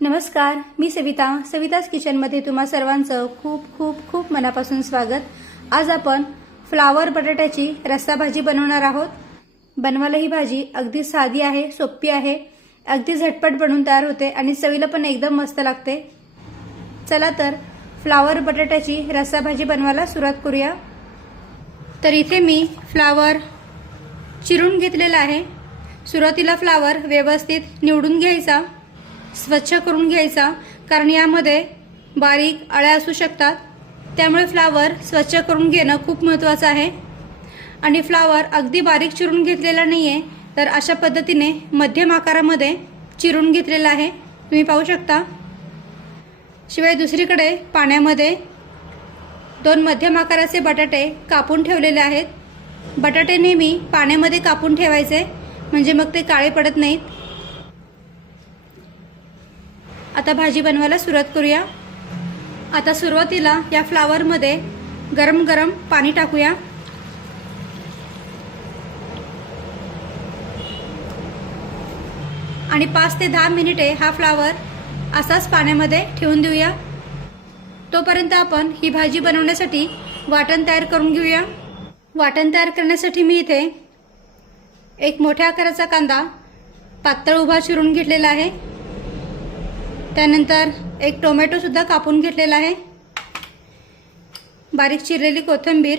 नमस्कार, मी सविताच किचनमध्ये तुम्हा सर्वांचं खूप खूप खूप मनापासून स्वागत। आज आपण फ्लावर बटाट्याची रस्सा भाजी बनवणार आहोत। बनवायला ही भाजी अगदी साधी आहे, सोपी आहे, अगदी झटपट बनवून तयार होते आणि चवीला पण एकदम मस्त लागते। चला तर फ्लावर बटाट्याची रस्सा भाजी बनवायला सुरुवात करूया। तर इथे मी फ्लावर चिरून घेतलेला आहे। सुरुवातीला फ्लावर व्यवस्थित निवडून घ्यायचा, स्वच्छ करून घ्यायचा, कारण यामध्ये बारीक अळ्या असू शकतात, त्यामुळे फ्लावर स्वच्छ करून घेणं खूप महत्त्वाचं आहे। आणि फ्लावर अगदी बारीक चिरून घेतलेला नाहीये, तर अशा पद्धतीने मध्यम आकारामध्ये चिरून घेतलेला आहे, तुम्ही पाहू शकता। शिवाय दुसरीकडे पाण्यामध्ये 2 मध्यम आकाराचे बटाटे कापून ठेवलेले आहेत। बटाटे नेहमी पाण्यामध्ये कापून ठेवायचे, म्हणजे मग ते काळे पडत नाहीत। आता भाजी बनवायला सुरुवात करूया। आता सुरुवातीला या फ्लावरमध्ये गरम गरम पाणी टाकूया। आणि 5 ते 10 मिनिटे हा फ्लावर असाच पाण्यामध्ये ठेवून देऊया। तोपर्यंत आपण ही भाजी बनवण्यासाठी वाटण तयार करून घेऊया। वाटण तयार करण्यासाठी मी इथे एक मोठ्या आकाराचा कांदा पातळ उभा चिरून घेतलेला आहे। त्यानंतर एक टोमॅटो सुद्धा कापून घेतलेला आहे। बारीक चिरलेली कोथिंबीर,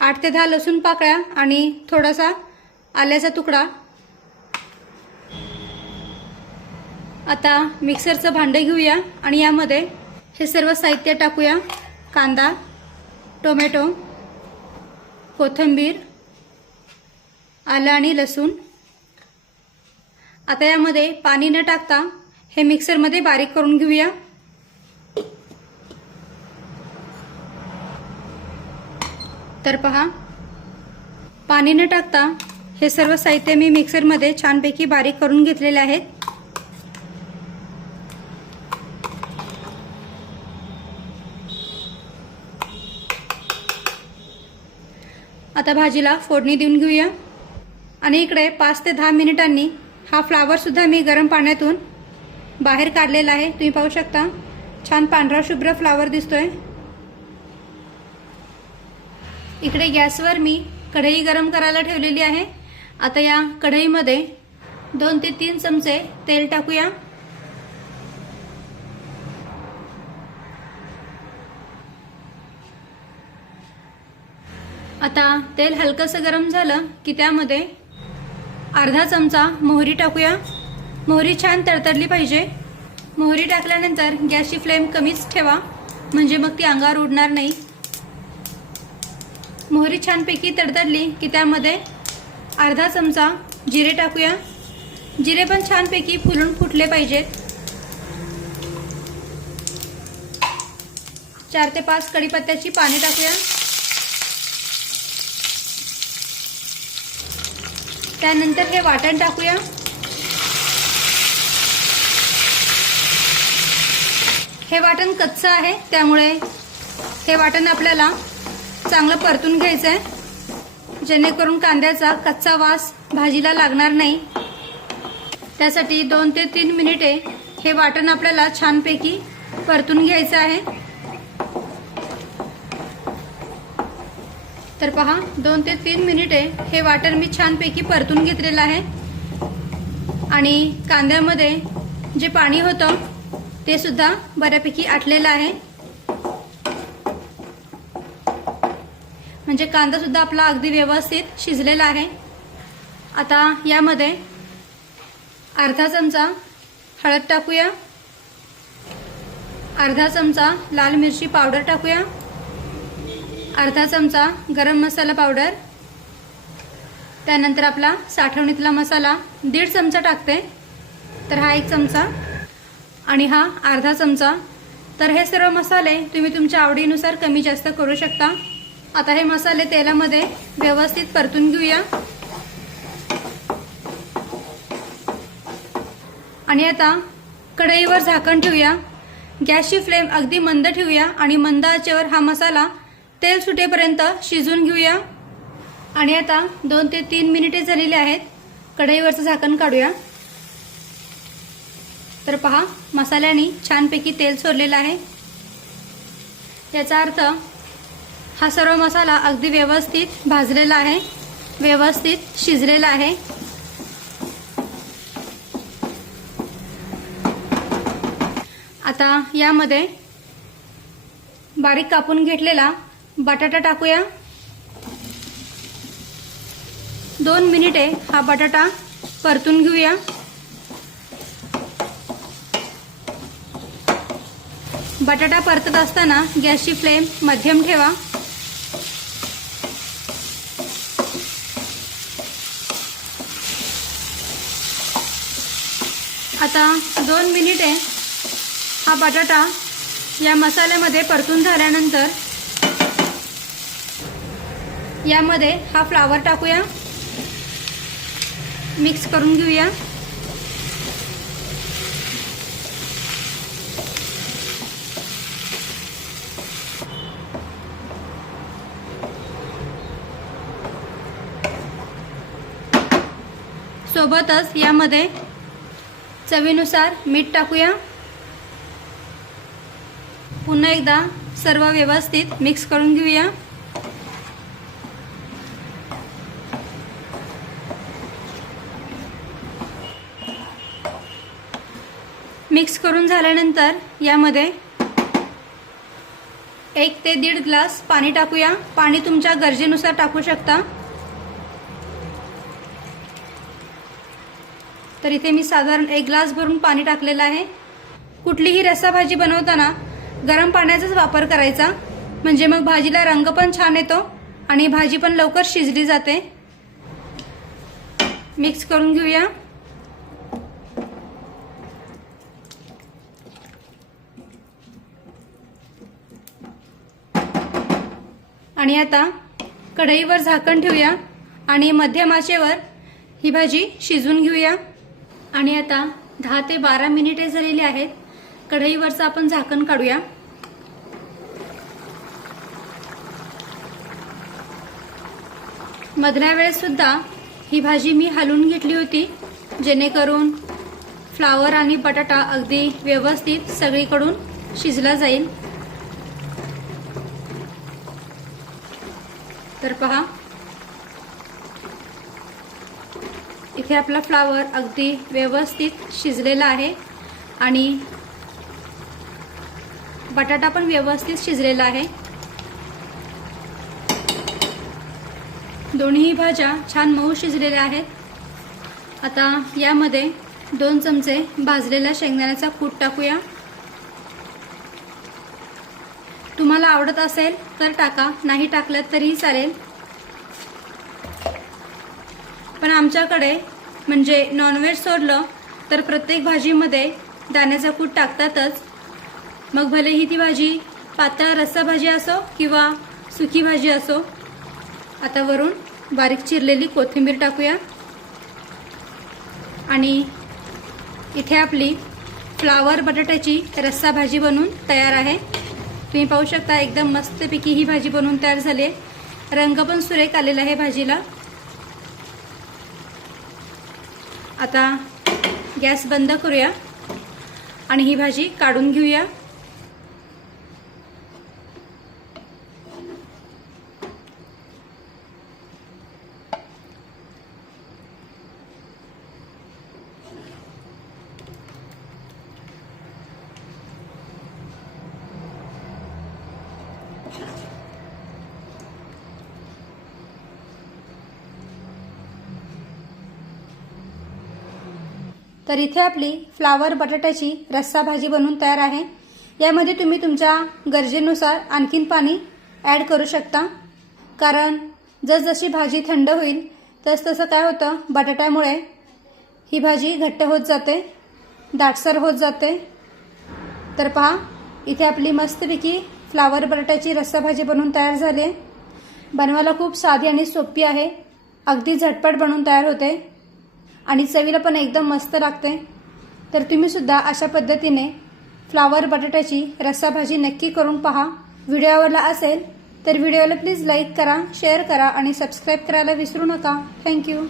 8 ते 10 लसूण पाकळ्या आणि थोडासा आल्याचा तुकडा। आता मिक्सरचं भांडं घेऊया आणि यामध्ये हे सर्व साहित्य टाकूया। कांदा, टोमॅटो, कोथिंबीर, आलं आणि लसूण। आता यामध्ये पाणी न टाकता हे मिक्सरमध्ये बारीक करून घेऊया। तर पहा, पाणी न टाकता हे सर्व साहित्य मी मिक्सरमध्ये छानपैकी बारीक करून घेतलेले आहेत। आता भाजीला फोडणी देऊन घेऊया। आणि इकडे 5 ते 10 मिनिटांनी हा फ्लावर सुद्धा मी गरम पाण्यातून बाहेर काढलेला आहे, तुम्ही पाहू शकता। छान पांढरा शुभ्र फ्लावर दिसतोय। इकडे गॅसवर मी कढई गरम करायला ठेवलेली आहे। आता या कढईमध्ये 2 ते 3 चमचे तेल टाकूया। आता तेल हलकंसं गरम झालं की त्यामध्ये अर्धा चमचा मोहरी टाकूया। मोहरी छान तडतडली पाहिजे। मोहरी टाकल्यानंतर गॅसची फ्लेम कमीच ठेवा, म्हणजे मग ती अंगावर उडणार नाही। मोहरी छानपैकी तडतडली की त्यामध्ये अर्धा चमचा जिरे टाकूया। जिरे पण छानपैकी फुलून फुटले पाहिजेत। 4 ते 5 कढीपत्त्याची पाने टाकूया। त्यानंतर हे वाटण टाकूया। हे वाटण कच्चं आहे, त्यामुळे हे वाटण आपल्याला चांगलं परतून घ्यायचं आहे, जेणेकरून कांद्याचा कच्चा वास भाजीला लागणार नाही। त्यासाठी 2 ते 3 मिनिटे हे वाटण आपल्याला छानपैकी परतून घ्यायचं आहे। तर पहा, 2 ते 3 मिनिटे हे वाटण मी छानपैकी परतून घेतलेलं आहे। आणि कांद्यामध्ये जे पाणी होतं ते सुद्धा बऱ्यापैकी आटलेलं आहे, म्हणजे कांदा सुद्धा आपला अगदी व्यवस्थित शिजलेला आहे। आता यामध्ये अर्धा चमचा हळद टाकूया। अर्धा चमचा लाल मिरची पावडर टाकूया। अर्धा चमचा गरम मसाला पावडर। त्यानंतर आपला साठवणीतला मसाला 1.5 चमचा टाकते, तर हा 1 चमचा आणि हा अर्धा चमचा। तर हे सर्व मसाले तुम्ही तुमच्या आवडीनुसार कमी जास्त करू शकता। आता हे मसाले तेलामध्ये व्यवस्थित परतून घेऊया। आणि आता कढईवर झाकण ठेवूया। गॅसची फ्लेम अगदी मंद ठेवूया आणि मंद आचेवर हा मसाला तेल सुटेपर्यंत शिजून घेऊया। आणि आता 2 ते 3 मिनिटे झालेली आहेत। कढईवरचं झाकण काढूया। तर पहा, मसाल्याने छानपैकी तेल सोडलेलं आहे। याचा अर्थ हा सर्व मसाला अगदी व्यवस्थित भाजलेला आहे, व्यवस्थित शिजलेला आहे। आता यामध्ये बारीक कापून घेतलेला बटाटा टाकूया। 2 मिनिटे हा बटाटा परतून घेऊया। बटाटा परतत असताना गॅसची फ्लेम मध्यम ठेवा। आता 2 मिनिटे हा बटाटा या मसाल्यामध्ये परतून झाल्यानंतर यामध्ये हा फ्लावर टाकूया, मिक्स करून घेऊया। सोबतच यामध्ये चवीनुसार मीठ टाकूया। पुन्हा एकदा सर्व व्यवस्थित मिक्स करून घेऊया। मिक्स करून झाल्यानंतर यामध्ये 1 ते 1.5 ग्लास पाणी टाकूया। पाणी तुमच्या गरजेनुसार टाकू शकता। तर इथे मी साधारण 1 ग्लास भरून पाणी टाकलेलं आहे। कुठलीही रस्साभाजी बनवताना गरम पाण्याचाच वापर करायचा, म्हणजे मग भाजीला रंग पण छान येतो आणि भाजी पण लवकर शिजली जाते। मिक्स करून घेऊया। आणि आता कढईवर झाकण ठेवूया आणि मध्यम आचेवर ही भाजी शिजवून घेऊया। आणि आता 10 ते 12 मिनिटे झालेली आहेत। कढईवरचं आपण झाकण काढूया। मधल्या वेळेस सुद्धा ही भाजी मी हलवून घेतली होती, जेणेकरून फ्लावर आणि बटाटा अगदी व्यवस्थित सगळीकडून शिजला जाईल। तर पहा, इथे आपला फ्लावर अगदी व्यवस्थित शिजलेला आहे आणि बटाटा पण व्यवस्थित शिजलेला आहे। दोन्ही भाज्या छान मऊ शिजलेल्या आहेत। आता यामध्ये 2 चमचे भाजलेला शेंगदाण्याचा कूट टाकूया। तुम्हाला आवडत असेल तर टाका, नाही टाकलं तरीही चालेल। पण आमच्याकडे म्हणजे नॉनव्हेज सोडलं तर प्रत्येक भाजीमध्ये दाण्याचा कूट टाकतातच, मग भलेही ती भाजी पातळ रस्सा भाजी असो किंवा सुकी भाजी असो। आता वरून बारीक चिरलेली कोथिंबीर टाकूया आणि इथे आपली फ्लावर बटाट्याची रस्सा भाजी बनून तयार आहे। तुम्ही पाहू शकता, एकदम मस्तपैकी ही भाजी बनवून तयार झाली आहे। रंग पण सुरेख आलेला आहे भाजीला। आता गॅस बंद करूया आणि ही भाजी काढून घेऊया। तर इथे आपली फ्लावर बटाट्याची रस्सा भाजी बनवून तयार आहे। यामध्ये तुम्ही तुमच्या गरजेनुसार आणखीन पाणी ॲड करू शकता, कारण जसजशी भाजी थंड होईल तसतसं काय होतं, बटाट्यामुळे ही भाजी घट्ट होत जाते, दाटसर होत जाते। तर पहा, इथे आपली मस्तपैकी फ्लावर बटाट्याची रस्सा भाजी बनवून तयार झाली आहे। बनवायला खूप साधी आणि सोपी आहे, अगदी झटपट बनवून तयार होते आणि चवीला पण एकदम मस्त लागते। तर तुम्ही सुद्धा अशा पद्धतीने फ्लावर बटाट्याची रस्सा भाजी नक्की करून पहा। व्हिडिओ आवडला असेल तर व्हिडिओला प्लीज लाईक करा, शेअर करा आणि सबस्क्राईब करायला विसरू नका। थँक्यू।